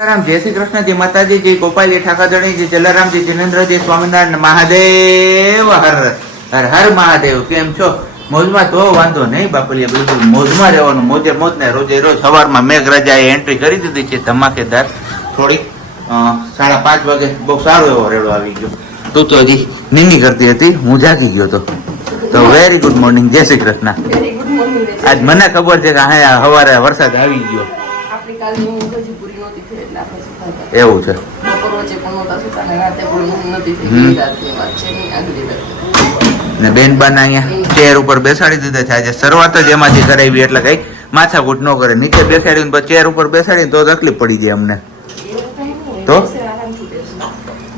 રામ જય શ્રી કૃષ્ણ જય માતાજી જય ગોપાલ જય ઠાકાધણી જય જલારામ જય જિનેન્દ્ર જય સ્વામિનારાયણ મહાદેવ હર હર હર મહાદેવ. કેમ છો? મોજમાં? તો વાંધો નહીં બાપલિયા, બિલકુલ મોજમાં રહેવાનું. મોજે મોજ ને રોજે રોજ. સવારમાં મેઘરાજાએ એન્ટ્રી કરી દીધી છે ધમાકેદાર. થોડીક 5:30 વાગે બહુ સારો એવો રેડો આવી ગયો. તું તો હજી નીની કરતી હતી, હું જાગી ગયો તો વેરી ગુડ મોર્નિંગ, જય શ્રી કૃષ્ણ. આજ મને ખબર છે કે હા સવારે વરસાદ આવી ગયો. એવું છે. ને બેનબાના અહીંયા ચેર ઉપર બેસાડી દીધા છે. આજે શરૂઆત જ એમાંથી કરાવી એટલે કઈ માથાકૂટ ન કરે. નીચે બેસાડીને પછી ચેર ઉપર બેસાડીને તો તકલીફ પડી જાય અમને. તો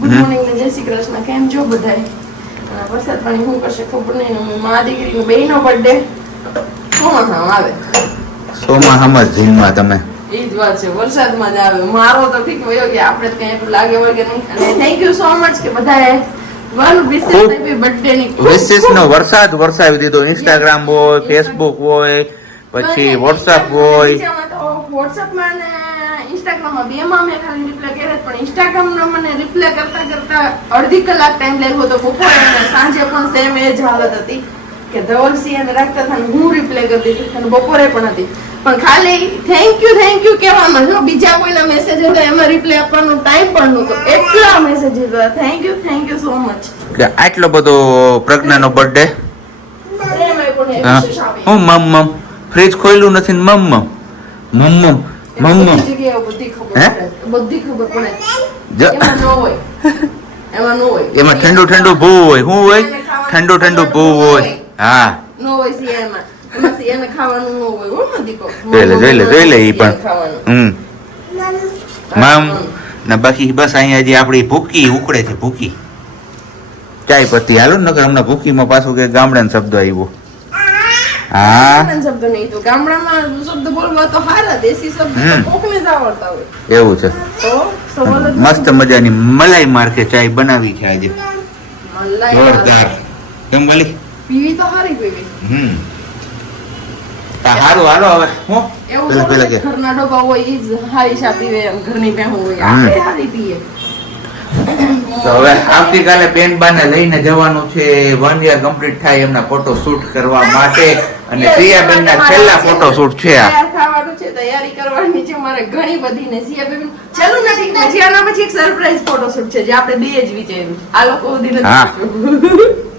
ગુડ મોર્નિંગ ને જય શ્રી કૃષ્ણ. કેમ છો બધાય? વરસાદ પાણી શું કરશે ખબર નહીં. મા દીકરીનો બેયનો બર્થડે ચોમાસામાં આવે. સોમાં જીનમાં તમે એ જ વાત છે, વરસાદમાં જ આવે. મારો તો ઠીક વયો કે આપણે કઈ એટલું લાગે વળે કે નહીં. અને થેન્ક યુ સો મચ કે બધાએ બર્થડે ની વિશેષ નો વરસાદ વરસાવી દીધો. ઇન્સ્ટાગ્રામ હોય, ફેસબુક હોય, પછી વોટ્સઅપ હોય. વોટ્સઅપમાં ને ઇન્સ્ટાગ્રામમાં બેમાં મેં ખાલી રિપ્લાય કર્યા, પણ ઇન્સ્ટાગ્રામનો મને રિપ્લાય કરતા કરતા અડધી કલાક ટાઈમ લાગ્યો હતો. બપોરે અને સાંજે પણ સેમ એ જ હાલત હતી કે ધવલસિંહ અને રાખતા હતા, હું રિપ્લાય કરતી હતી અને બપોરે પણ હતી. પણ ખાલી થેન્ક યુ કહેવામાં જો બીજા કોઈના મેસેજ હતા એમાં રિપ્લાય આપવાનો ટાઈમ પણ નહોતો. એટલા મેસેજ હતા. Thank you so much. આટલો બધો પ્રજ્ઞાનો બર્થડે. હું મમ ફ્રીજ ખોલ્યું નથી ને મમ બધી ખબર પડે. એમાં નો હોય. એમાં ઠંડુ ભૂ હોય. શું હોય? ઠંડુ ભૂ હોય. હા, નો હોય સિયામાં. એમાં સિયાને ખાવાનું નો હોય. હો ન દીકો. જોઈ લે ઈ પણ. મામ ના બાકી બસ અહીંયા જે આપણી ભૂકી ઉકળે છે. ભૂકી ચાય પત્તી હાલો ને, નકર હમણાં ભૂકીમાં પાછું કે ગામડાનો શબ્દ આવ્યો. હા, શબ્દ નહીં તો ગામડામાં શબ્દ બોલવા તો હારા, દેશી શબ્દ કોકને જ આવડતા હોય. એવું છે. તો સવાલ જ મસ્ત મજાની મલાઈ માર્કે ચાય બનાવી છે આજે. મલાઈ જોરદાર. કેમ વાલી? પીવી તો હારી પીવી. હારું હાલો હવે. હું એવું પેલા કે ઘરના ડોબા હોય ઈ જ હારી ચા પીવે, ઘરની પહેવું હોય આપણે હારી પીએ. તો હવે આવતીકાલે બેનબાને લઈને જવાનું છે. 1 year કમ્પ્લીટ થાય એમના ફોટો શૂટ કરવા માટે. અને સિયાબેન ના છેલ્લા ફોટો શૂટ છે. આ ખાવાનું છે, તૈયારી કરવાની છે મારે ઘણી બધી. ને સિયાબેન ચાલુ નથી. પછી આના પછી એક સરપ્રાઈઝ ફોટો શૂટ છે જે આપણે બે જ વિચાર્યું છે. આ લોકો સુધી નથી.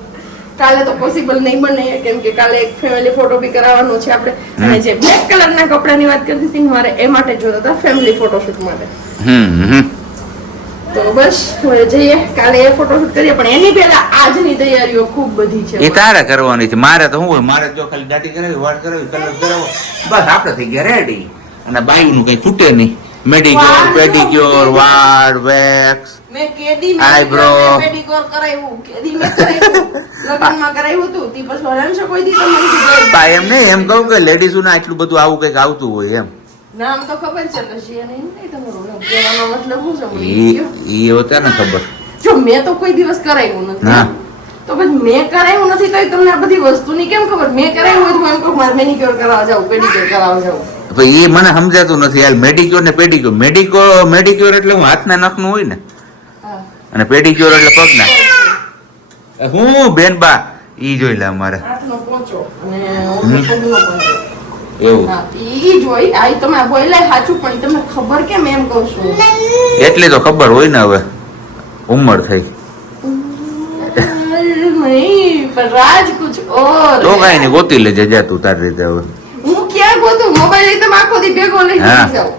કાલે તો પોસિબલ નહીં બને કેમ કે કાલે એક ફેમિલી ફોટો બી કરાવવાનો છે આપણે. અને જે બ્લેક કલર ના કપડાની વાત કરતી હતી મારે એ માટે જોતા હતા, ફેમિલી ફોટોશૂટ માટે. તો બસ હવે જઈએ કાલે એ ફોટોશૂટ કરીએ. પણ એની પહેલા આજની તૈયારીઓ ખૂબ બધી છે. એ તારે કરવાની છે. મારે તો શું હોય, મારે જો ખાલી દાઢી કરાવી, વાળ કરાવી, કલર કરાવો, બસ આપણે થઈ ગયા રેડી. અને બાયુનું કઈ ખૂટે નહીં. મેડિક્યોર, પેડિક્યોર, વાળ, વેક્સ, મેં કેદી આઈબ્રો પેડિક્યોર કરાવ્યું. કેદી મેં કરાવ્યું લગ્નમાં કરાવ્યું હતું. તી પછી વરામ છે કોઈ દી તો મને કીધું બા એમ નહીં, એમ કહું કે લેડીઝોને આટલું બધું આવું કઈક આવતું હોય એમ. નામ તો ખબર છે પછી એને નહીં તમારું કહેવાનો મતલબ શું છે? ઈ હોતા ને ખબર. જો મેં તો કોઈ દિવસ કરાવ્યું નથી. તો પછી મેં કરાવ્યું નથી તો તમને આ બધી વસ્તુની કેમ ખબર? મેં કરાવ્યું હોય તો એમ કહું મારે મેનિક્યોર કરાવવા જાવ, પેડિક્યોર કરાવવા જાવ. એ મને સમજાતું નથી યાર. મેડિક્યોર ને પેડિક્યોર. મેડિક્યોર એટલે હું હાથના નખનું હોય ને, અને પેડિક્યોર એટલે પગના. હું બેનબા ઈ જોઈ લે અમારે હાથનો પોચો અને પગનો પોચો. એવું ઈ જોઈ. આ તમે બોલ્યા સાચું, પણ તમને ખબર કેમ એમ કહું છું? એટલી તો ખબર હોય ને, હવે ઉંમર થઈ નહીં પણ રાજ કુછ ઓર. તો કઈ નહીં, ગોતી લેજે જા તું તારી રીતે. હવે હું ક્યાં ગોતું? મોબાઈલ એકદમ આખો દી ભેગો લઈ જાવ.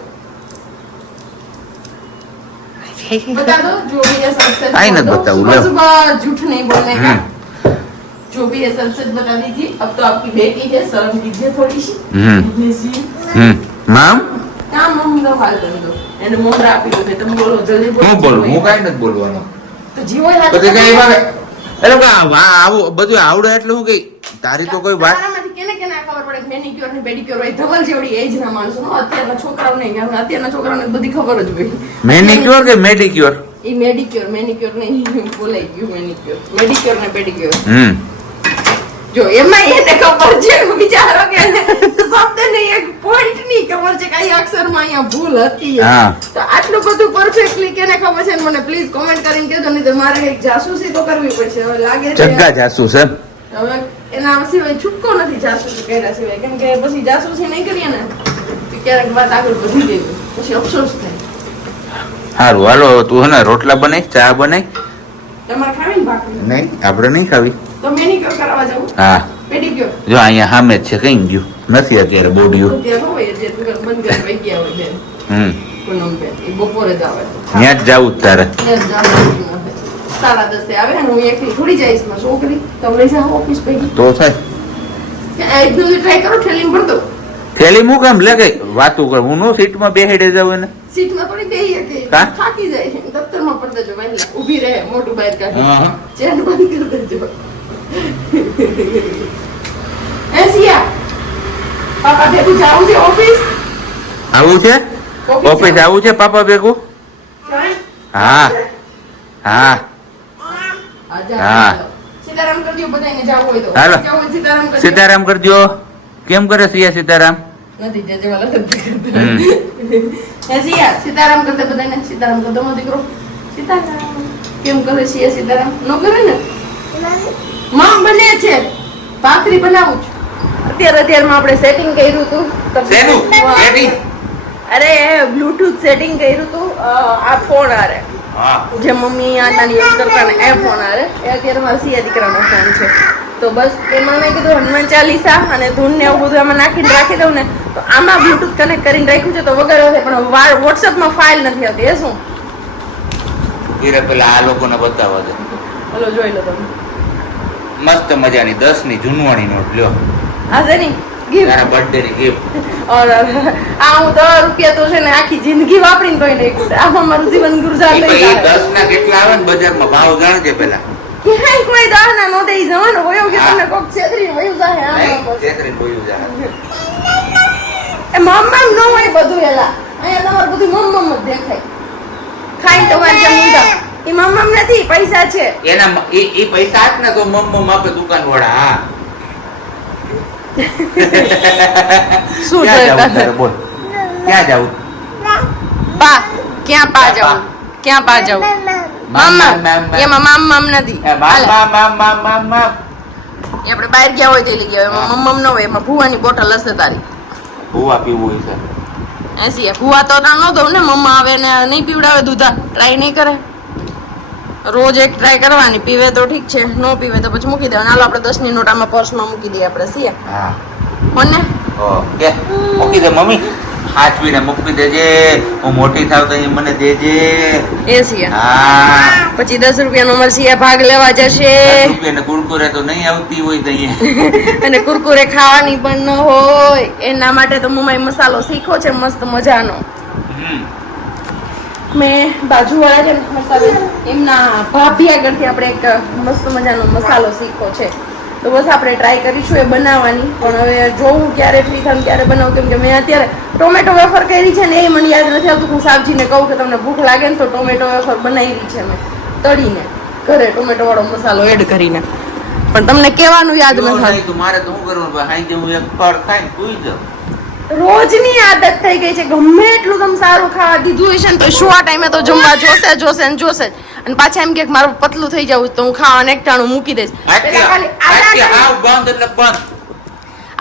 बता दो जो भी है सच आई न बताऊं लो, सुबह झूठ नहीं बोलने का. जो भी है सच बता दीजिए. अब तो आपकी बेटी है, शर्म कीजिए थोड़ी सी. माम काम मम्मी નો હાલ કરી દો. એને મોઢા આપી દો કે તમે બોલો જલ્દી બોલો. હું બોલું? હું કાઈ નથી બોલવાનો. તો જીવો યાર તો કઈ એમાં એટલે કે આવું બધું આવડે એટલે હું કઈ તારી તો કોઈ વાત તારામાંથી કેને કેને ખબર પડે મેનિક્યોર ને પેડિક્યોર હોય? ધવલ જેવડી એજ ના માણસો નો. અત્યારના છોકરાઓને નહીં, અત્યારના છોકરાઓને બધી ખબર જ હોય. મેનિક્યોર કે મેડિક્યોર? ઈ મેડિક્યોર નહીં બોલાઈ ગયું. મેનિક્યોર ને પેડિક્યોર. જો એમાં એને ખબર છે, વિચારો કે એને શબ્દની એક પોઈન્ટ ની ખબર છે, કઈ અક્ષરમાં અહીંયા ભૂલ હતી. હા. તો આટલું બધું પરફેક્ટલી કેને ખબર છે મને પ્લીઝ કોમેન્ટ કરીને કહેજો, નહીં તો મારે એક જાસૂસી તો કરવી પડશે. હવે લાગે છે જગ્ગા જાસૂસ એમ. હવે એના સિવાય છૂટકો નથી જાસૂસી કર્યા સિવાય, કેમ કે પછી જાસૂસી નહીં કરીએ ને તો ક્યારેક વાત આગળ વધી ગઈ પછી અફસોસ થાય. સારું હાલો તું હે ને રોટલા બનાય, ચા બનાય. તમારે ખાવી ને ભાખરી? નહીં આપણે નહીં ખાવી. તો મેનિક્યોર કરાવવા જાઉં? હા પેડિક્યોર? જો અહીંયા સામે જ છે, કઈ ગયું નથી અત્યારે બોડિયું. ત્યાં હોય જે દુકાન બંધ કરી વઈ ગયા હોય બેન. પૂનમબેન એ બપોરે જ આવે. ત્યાં જ જાવું જ તારે. ત્યાં જ જવાનું. 10:30 આવે ને હું એકલી થોડી જઈશ માં છોકરી તો લઈ જાવ ઓફિસ પૈકી તો થાય. એકદમ ટ્રાય કરો ઠેલીમાં ભરતો. થેલી મૂક એમ લે ગઈ વાતું કર. હું નો સીટમાં બેહીડે જાવ એને. સીટમાં થોડી બેહી કે કા? થાકી જાય છે. દફતરમાં પડતા જો વહેલા ઊભી રહે, મોટું બહાર કાઢી હા. ચેન બંધ કરી દેજો. એ સિયા પાપા ભેગું જાવું છે ઓફિસ? આવું છે ઓફિસ આવું છે પાપા ભેગું? હા હા હા. સીતારામ કરજો બધાને જાવું હોય તો. હાલો. જાવું હોય સીતારામ કરજો. સીતારામ કરજો. કેમ કરે છે સીતારામ? નથી જજે વાલા નથી કરતા. એ સિયા સીતારામ કરતા બધાને સીતારામ કરતો મો દીકરો. સીતારામ કેમ કરે છે સીતારામ? નો કરે ને? મમ બને છે. ભાખરી બનાવું છું. અત્યારમાં આપણે સેટિંગ કર્યું હતું. શેનું? સેટિંગ? અરે બ્લૂટૂથ સેટિંગ કર્યું હતું આ ફોન આરે. હા. જે મમ્મી આનાની યુઝ કરતા ને એ ફોન આરે એ અત્યારે મારા સિયા દીકરાનો ફોન છે. તો બસ એમાં મેં કીધું હનુમાન ચાલીસા અને ધૂન ને એવું બધું આમાં નાખીને રાખી દઉં ને તો આમાં બ્લૂટૂથ કનેક્ટ કરીને રાખ્યું છે તો વગર હશે પણ વોટ્સએપમાં ફાઇલ નથી આવતી. એ શું ઈરે પેલા આ લોકોને બતાવવા દે. હલો જોઈ લો તમે. મસ્ત મજાની 10 ની જૂનવાણી નોટ લ્યો. હા છે ની ગિફ્ટ તારા બર્થડે ની ગિફ્ટ. ઓર આ હું 10 રૂપિયા તો છે ને આખી જિંદગી વાપરીને કોઈ નહીં આમાં મારું જીવન ગુજાર એ નહીં 10 ના કેટલા આવે ને બજારમાં ભાવ જાણજે પેલા. ક્યાંય કોઈ 10 ના નો દઈ જવાનો હોય કે તમને કોક છેતરીને વયું જાય નહીં આમાં છેતરીને બોલ્યું જા. એ મમ્મા ન હોય બધું એલા અહીંયા તમારું બધું મમ્મમ જ દેખાય ખાઈ તમારે જેમ ઊંધા એ મમ્મમ નથી પૈસા છે એના એ પૈસા આપ ને તો મમ્મ આપે દુકાન વાળા. હા શું ક્યાં જોઈતા જાવું તારે બોલ? ક્યાં જાવું? પા ક્યાં પા જાવું ક્યાં પા જાવું મમ્મા એમાં મામ નથી એ મામ એ આપણે બહાર ગયા હોય તો લઈ ગયા હોય એમાં મમ્મમ ન હોય એમાં ભૂવાની બોટલ હશે તારી ભૂવા પીવું છે. એસી ભૂવા તો ન દઉં ને મમ્મા આવે ને નહીં પીવડાવે દૂધા ટ્રાય નહીં કરે રોજ એક ટ્રાય કરવાની પીવે તો ઠીક છે ન પીવે તો પછી મૂકી દેવાનું. હાલો આપણે 10 ની નોટ આમાં પર્સમાં મૂકી દઈએ આપણે સિયા હા કોને ઓકે મૂકી દે મમ્મી. હાચવીને મૂકી દેજે. હું મોટી થાવ તો મને દેજે. એ સિયા હા પછી 10 રૂપિયાનો અમારે સિયા ભાગ લેવા જશે 10 રૂપિયાને કુરકુરે તો નહીં આવતી હોય તો અહીંયા. અને કુરકુરે ખાવાની પણ ન હોય એના માટે તો મમ્માએ મસાલો શીખો છે મસ્ત મજાનો. મેં બાજુવાળા છે ને મસાલો એમના ભાભી આગળથી આપણે એક મસ્ત મજાનો મસાલો શીખો છે તો બસ આપણે ટ્રાય કરીશું એ બનાવવાની. પણ હવે જોઉં ક્યારે ફ્રી થાય ત્યારે બનાવું કેમ કે મેં અત્યારે ટોમેટો વેફર કરી છે ને એ મને યાદ નથી આવતું. હું સાબજીને કહું કે તમને ભૂખ લાગે ને તો ટોમેટો વેફર બનાવી છે મેં તળીને ઘરે ટોમેટો વાળો મસાલો એડ કરીને પણ તમને કહેવાનું યાદ નથી. તું મારે તો શું કરવાનું હાઈ હું એક ફળ ખાઈને સુઈ જાઉં. રોજની આદત થઈ ગઈ છે ગમે એટલું તમે સારું ખાવા દીધું હશે ને તો શું આ ટાઈમે તો જમવા જોશે જ અને પાછા એમ કે મારું પતલું થઈ જવું તો હું ખાવાને એકટાણું મૂકી દઈશ. પેલા ખાલી હાવ બંધ એટલે બંધ.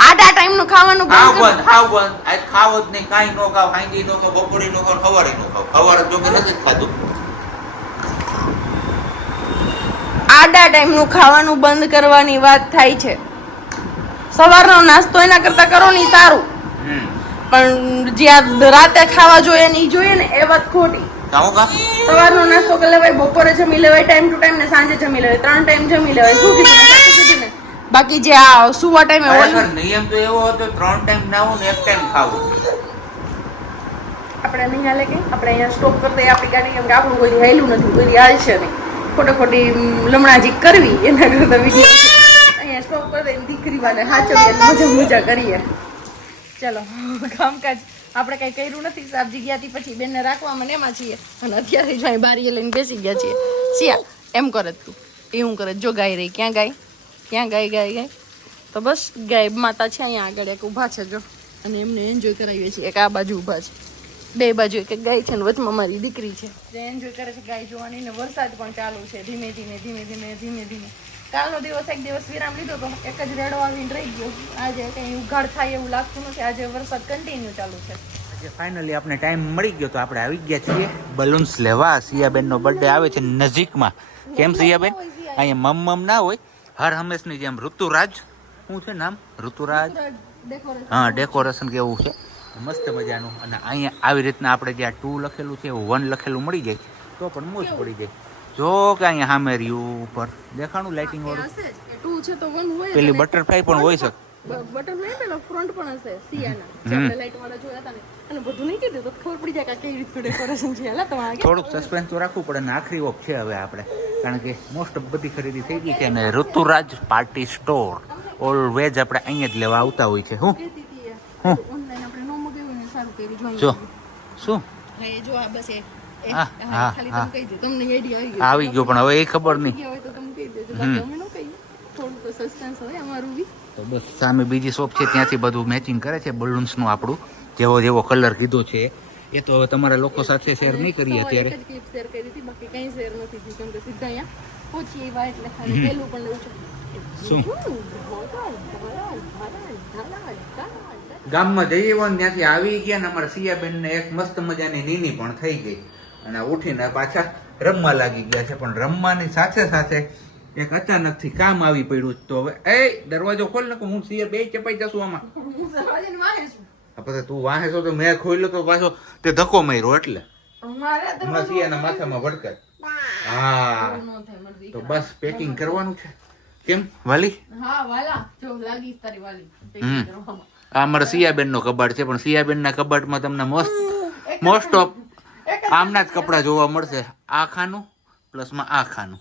આડા ટાઈમ નું ખાવાનું હાવ બંધ બંધ હાવ બંધ. આજ ખાવો જ નહીં. કાંઈ નો ખાવ. હાંજી નો ખાવ. બપોરે નો ખાવ. સવારે નો ખાવ. સવારે જો કે નથી જ ખાધું. આડા ટાઈમ નું ખાવાનું બંધ કરવાની વાત થાય છે. સવારનો નાસ્તો એના કરતા કરો નહીં સારું પણ જ્યાં રાતે ખાવા જોઈએ ને ઈ જોઈએ ને એ વાત ખોટી. સવારનો નાસ્તો કરી લેવાય બપોરે જમી લેવાય ટાઈમ ટુ ટાઈમ ને સાંજે જમી લેવાય 3 ટાઈમ જમી લેવાય. શું કીધું ને બાકી જે આ સુવા ટાઈમે નિયમ તો એવો હતો 3 ટાઈમ નાવું ને 1 ટાઈમ ખાવું. આપણે નહીં હાલે કે આપણે અહીંયા સ્ટોપ કરી દઈએ આપણી ગાડી કેમ કે આપણું કોઈ હેલું નથી કોઈ હાલશે નહીં ખોટી લમણાજી કરવી એના કરતા વિડીયો અહીંયા સ્ટોપ કરી દઈએ દીકરી વાળે સાચવીએ મજા કરીએ. ચલો કામકાજ આપણે કઈ કર્યું નથી. સાબજી ગયા હતી પછી બેનને રાખવા મને એમાં છીએ અને અત્યારે જો બારીએ લઈને બેસી ગયા છીએ. સિયા એમ કરે તું એ હું કરે જો ગાય રહી ક્યાં ગાય ગાય તો બસ ગાય માતા છે અહીંયા આગળ એક ઊભા છે જો, અને એમને એન્જોય કરાવીએ છીએ. એક આ બાજુ ઊભા છે, બે બાજુ એક ગાય છે ને વચમાં મારી દીકરી છે જે એન્જોય કરે છે ગાય જોવાની. ને વરસાદ પણ ચાલુ છે ધીમે ધીમે ધીમે ધીમે ધીમે ધીમે. કાલનો દિવસ એક દિવસ વિરામ લીધો તો એક જ રેડો આવીને રહી ગયો. આજે કઈ ઉઘાડ થાય એવું લાગતું નથી. આજે વરસાદ કન્ટિન્યુ ચાલુ છે. ફાઇનલી આપણે ટાઈમ મળી ગયો તો આપણે આવી ગયા છીએ બલૂન્સ લેવા. સિયાબેન નો બર્થડે આવે છે નજીકમાં. કેમ સિયાબેન? અહીંયા મમ ના હોય, હર હંમેશની જેમ ઋતુરાજ, શું છે નામ? ઋતુરાજ. હા, ડેકોરેશન કેવું છે મસ્ત મજાનું. અને અહીંયા આવી રીતના આપણે જ્યાં 2 લખેલું છે 1 લખેલું મળી જાય તો પણ મોજ પડી જાય. જો કે અહીંયા સામે રહ્યું ઉપર દેખાણું લાઇટિંગ વાળું પેલી બટરફ્લાય પણ હોય છે. બટરફ્લાય પેલો ફ્રન્ટ પણ હશે સિયાના જે આપણે લાઈટ વાળા જોયા હતા ને. અને બધું નહીં કીધું તો ખબર પડી જાય કે કેવી રીતે ડેકોરેશન છે. હાલા તમારે થોડુંક સસ્પેન્સ તો રાખવું પડે ને આખરી ઓપ છે હવે આપણે, કારણ કે મોસ્ટ ઓફ બધી ખરીદી થઈ ગઈ છે. અને ઋતુરાજ પાર્ટી સ્ટોર ઓલવેઝ આપણે અહીંયા જ લેવા આવતા હોય છે. હું ઓનલાઈન આપણે નો મગાવ્યું ને સારું કર્યું. જો શું જો આ બસ હા હા ખાલી તમે કહી દો, તમને આઈડિયા આવી ગયો પણ હવે એ ખબર નહીં. હોય તો તમે કહી દેજો, બાકી અમે નો કહીએ. થોડું તો સસ્પેન્સ હોય અમારું બી. તો બસ સામે બીજી શોપ છે ત્યાંથી બધું મેચિંગ કરે છે બલૂન્સનું. આપણું જેવો જેવો કલર કીધો છે એ તો હવે તમારા લોકો સાથે શેર નહીં કરીએ અત્યારે. એક જ ક્લિપ શેર કરી હતી, બાકી કંઈ શેર નથી થયું કેમ કે સીધા અહીંયા પહોંચી આવ્યા એટલે ખાલી પેલું પણ લેવું છે. શું ગામમાં જઈએ ને ત્યાંથી આવી ગયા ને અમારા સિયાબેન ને એક મસ્ત મજાની નીની પણ થઈ ગઈ અને ઉઠીને પાછા રમવા લાગી ગયા છે. પણ રમવાની સાથે સાથે એક અચાનક થી કામ આવી પડ્યું. તો હવે એ દરવાજો ખોલ ને હું સિયા બે ચપાઈ જશું આમાં. પછી તું વાહે છો તો મેં ખોલ્યો તો પાછો તે ધક્કો માર્યો એટલે સિયાના માથામાં ભડકાય. હા તો બસ પેકિંગ કરવાનું છે. કેમ વાલી? હા વાલા જો લાગી તારી વાલી. આ અમારા સિયાબેન નો કબાટ છે, પણ સિયાબેન ના કબાટમાં તમને મોસ્ટ ઓફ આમના જ કપડા જોવા મળશે. આ ખાનું પ્લસમાં આ ખાનું,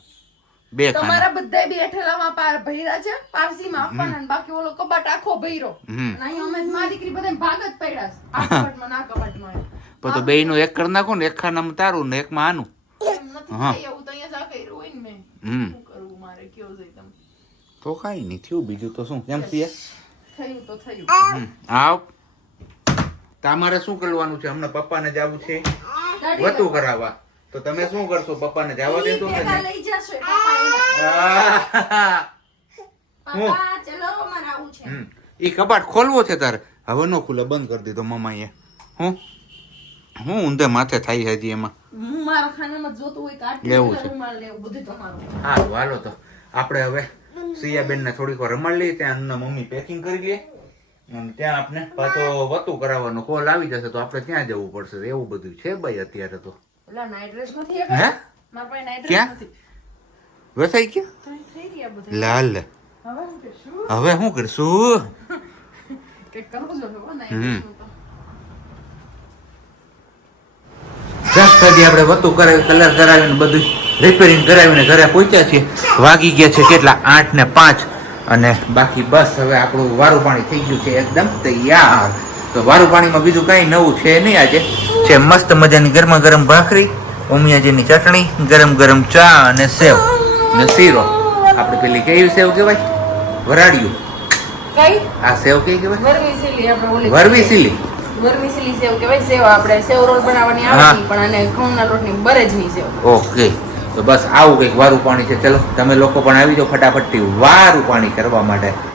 બે ખાનું. તમારા બધા બેઠેલામાં ભૈરા છે પારસીમાં આપવાના ને બાકી ઓલો કબાટ આખો ભૈરો. અહીં અમે મારી દીકરી બધા ભાગ જ પડ્યા છે આ કબાટમાં ના કબાટમાં. પણ તો બે નું એક કરી નાખો ને, એક ખાનામાં તારું ને એકમાં આનું. એમ નથી થાય એવું તો અહીંયા જા કર્યું હોય ને મેં. શું કરવું મારે કયો જઈ તમે? તો કાઈ નહીં થયું બીજું તો શું. કેમ સિયા? થયું તો થયું. આવ તમારે શું કરવાનું છે? હમણાં પપ્પાને જવું છે વતું કરાવવા. તો તમે શું કરશો? પપ્પાને જવા દેશો કે નહીં? લઈ જશો પપ્પા ચલો મારે આવું છે. ઈ કબાટ ખોલવો છે તારે? હવે નો ખુલે, બંધ કરી દીધો મમ્માએ. હું ઊંધે માથે થાય છે હજી એમાં. હું મારા ખાનામાં જોતું હોય કાઢી લેવું છે. રૂમાલ લેવું બધું તમારું. હા હાલો તો આપણે હવે સિયાબેન ને થોડીક વાર રમાડી લઈએ. ત્યાં મમ્મી પેકિંગ કરી લે અને ત્યાં આપણે પાછો વતું કરાવવાનો કોલ આવી જશે તો આપણે ત્યાં જવું પડશે. એવું બધું છે ભાઈ અત્યારે તો. ઓલા નાઈટ ડ્રેસ નથી હે? મારા પાસે નાઈટ ડ્રેસ ક્યાં નથી. વેસાઈ ગયા? થઈ ગયા બધું. લાલ હવે હું કરશું? હવે શું કરશું? કે કરવું જોઈએ હો નાઈટ ડ્રેસ તો. જસ્ટ હજી આપણે વતું કરાવી, કલર કરાવીને બધું રિપેરિંગ કરાવીને ઘરે પહોંચ્યા છીએ. વાગી ગયા છે કેટલા? 8:05. અને બાકી બસ હવે આપણું વારું પાણી થઈ ગયું છે એકદમ તૈયાર. તો વારું પાણીમાં બીજું કઈ નવું છે નહીં. આજે છે મસ્ત મજાની ગરમા ગરમ ભાખરી, ઉમિયાજીની ચટણી, ગરમ ગરમ ચા અને સેવ ને શીરો. આપણે પેલી કેવી સેવ કહેવાય? વરાડિયું. કઈ? આ સેવ કઈ કહેવાય? વર્મીસેલી આપણે ઓલી વરવીસીલી. વર્મીસેલી સેવ કહેવાય. સેવ આપણે સેવ રોલ બનાવવાની આવતી પણ આને ઘઉંના લોટની બરેજની સેવ. ઓકે તો બસ આવું કંઈક વારું પાણી છે. ચલો તમે લોકો પણ આવી જાઓ ફટાફટથી વારું પાણી કરવા માટે.